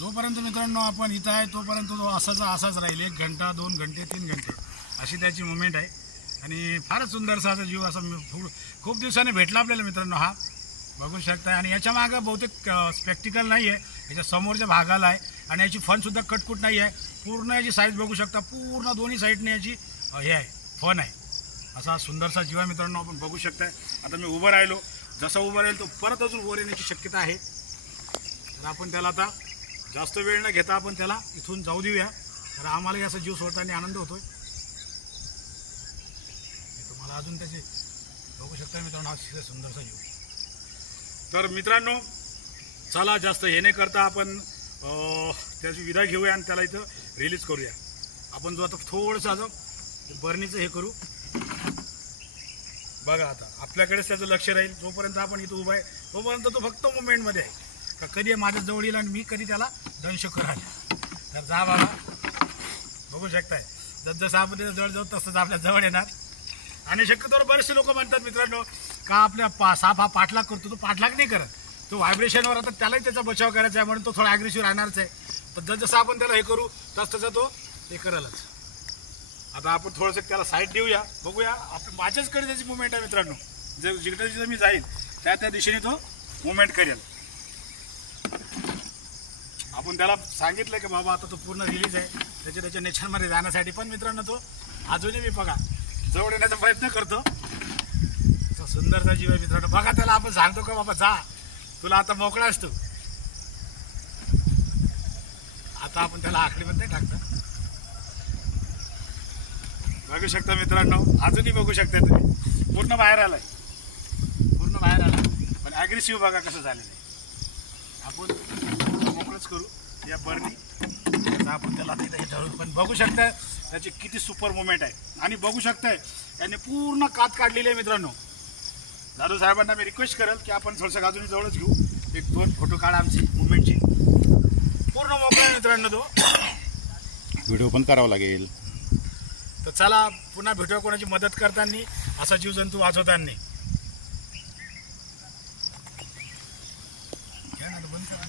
जोपर्यंत मित्रांनो आपण इथं आहे तोपर्यंत तो असाच राहील। 1 घंटा 2 घंटे 3 घंटे अशी त्याची मुवमेंट आहे आणि फारच सुंदरसा असा जीव असा खूप दिवसांनी भेटला आपल्याला मित्रांनो। हा बघू शकता आणि याच्या मागे बहुतेक स्पेक्टिकल नाही आहे, याच्या समोरच्या भागाला आहे आणि याची फनसुद्धा कटकुट नाही आहे। पूर्ण याची साईज बघू शकता, पूर्ण दोन्ही साईडने याची हे आहे फन आहे। असा सुंदरसा जीव आहे मित्रांनो, आपण बघू शकताय। आता मी उभं राहिलो, जसा उभं राहील तो परत अजून वर येण्याची शक्यता आहे। तर आपण त्याला आता जास्त वेळ न घेता आपण त्याला इथून जाऊ देऊया। तर आम्हालाही असा जीव सोडताना आनंद होतोय। तुम्हाला अजून त्याचे बघू शकता मित्रांनो, हा सुंदरसा जीव। तर मित्रांनो चला जास्त हे नाही करता आपण त्याची विदाय घेऊया आणि त्याला इथं रिलीज करूया। आपण जो आता थोडंसं असं बर्नीचं हे करू बघा। आता आपल्याकडेच त्याचं लक्ष राहील, जोपर्यंत आपण इथं उभा आहे तोपर्यंत तो फक्त मुवमेंटमध्ये आहे का कधी माझ्या जवळ येईल आणि मी कधी त्याला दंश कराल। तर जा बाबा, बघू शकताय जसं आपण त्याच्या जवळ जाऊ तसंच आपल्या जवळ येणार। आणि शक्यतोवर बरेचसे लोक म्हणतात मित्रांनो का आपल्या साप हा पाठलाग करतो, तो पाठलाग नाही करत, तो व्हायब्रेशनवर आता त्यालाही त्याचा बचाव करायचा आहे म्हणून तो थोडा ॲग्रेसिव्ह राहणारच आहे। तर जसं आपण त्याला हे करू तसं तो हे करेलच। आता आपण थोडंसं त्याला साईड देऊया, बघूया आपण माझ्याचकडे त्याची मुवमेंट आहे मित्रांनो। जिकडे मी जाईल त्या दिशेने तो मुवमेंट करेल। आपण त्याला सांगितलं की बाबा आता तो पूर्ण रिलीज आहे त्याच्या नेचरमध्ये जाण्यासाठी, पण मित्रांनो तो अजूनही मी बघा जवळ येण्याचा प्रयत्न करतो। सुंदरसा जीव आहे मित्रांनो, बघा त्याला आपण सांगतो का बाबा जा, तुला आता मोकळा असतो। आता आपण त्याला आखडीमध्ये टाकतो, बघू शकता मित्रांनो, अजूनही बघू शकता तुम्ही पूर्ण बाहेर आलाय, पण ॲग्रेसिव्ह बघा कसं झालेलं आहे। आपण मोकळंच करू या बर्नी, आपण त्याला तिथे ठरवू, पण बघू शकताय त्याची किती सुपर मुवमेंट आहे। आणि बघू शकताय याने पूर्ण कात काढलेली आहे मित्रांनो। दादू साहेबांना मी रिक्वेस्ट करेल की आपण थोडंसं अजून जवळच घेऊ, 1-2 फोटो काढा आमची मुवमेंटची। पूर्ण मोकळा आहे मित्रांनो, तो व्हिडिओ पण करावा लागेल। तर चला पुन्हा भेटूया कोणाची मदत करताना, असा जीवजंतू वाचवताना। बंद करा।